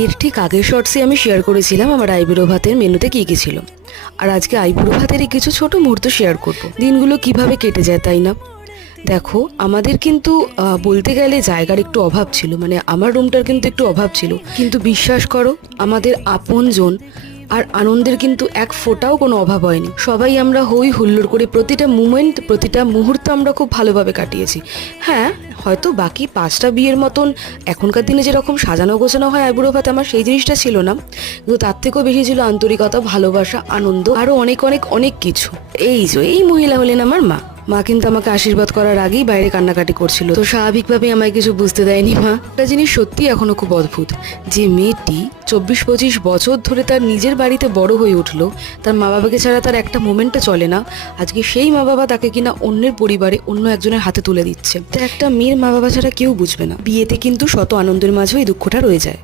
এর ঠিক আগের শর্টসে আমি শেয়ার করেছিলাম আমার আইবুড়ো ভাতের মেনুতে কী কী ছিল, আর আজকে আইবুড়ো ভাতেরই কিছু ছোট মুহূর্ত শেয়ার করব। দিনগুলো কিভাবে কেটে যায় তাই না। দেখো, আমাদের কিন্তু বলতে গেলে জায়গার একটু অভাব ছিল, মানে আমার রুমটার কিন্তু একটু অভাব ছিল, কিন্তু বিশ্বাস করো আমাদের আপনজন আর আনন্দের কিন্তু এক ফোঁটাও কোনো অভাব হয়নি। সবাই আমরা হই হুল্লোড় করে প্রতিটা মুমেন্ট, প্রতিটা মুহূর্ত আমরা খুব ভালোভাবে কাটিয়েছি। হ্যাঁ, হয়তো বাকি 5টা বিয়ের মতন এখনকার দিনে যেরকম সাজানো গোছানো হয় আইবুড়ো ভাত, আমার সেই জিনিসটা ছিল না, কিন্তু তার থেকেও বেশি ছিল আন্তরিকতা, ভালোবাসা, আনন্দ, আরও অনেক অনেক অনেক কিছু। এই মহিলা হলেন আমার মা। মা কিন্তু আমাকে আশীর্বাদ করার আগেই বাইরে কান্নাকাটি করছিল, তো স্বাভাবিকভাবে আমায় কিছু বুঝতে দেয়নি মা। একটা জিনিস সত্যি এখনো খুব অদ্ভুত, যে মেয়েটি 24-25 বছর ধরে তার নিজের বাড়িতে বড় হয়ে উঠলো, তার মা বাবাকে ছাড়া তার একটা মোমেন্টও চলে না, আজকে সেই মা বাবা তাকে কিনা অন্যের পরিবারে অন্য একজনের হাতে তুলে দিচ্ছে। তা একটা মেয়ের মা বাবা ছাড়া কেউ বুঝবে না। বিয়েতে কিন্তু শত আনন্দের মাঝেও এই দুঃখটা রয়ে যায়।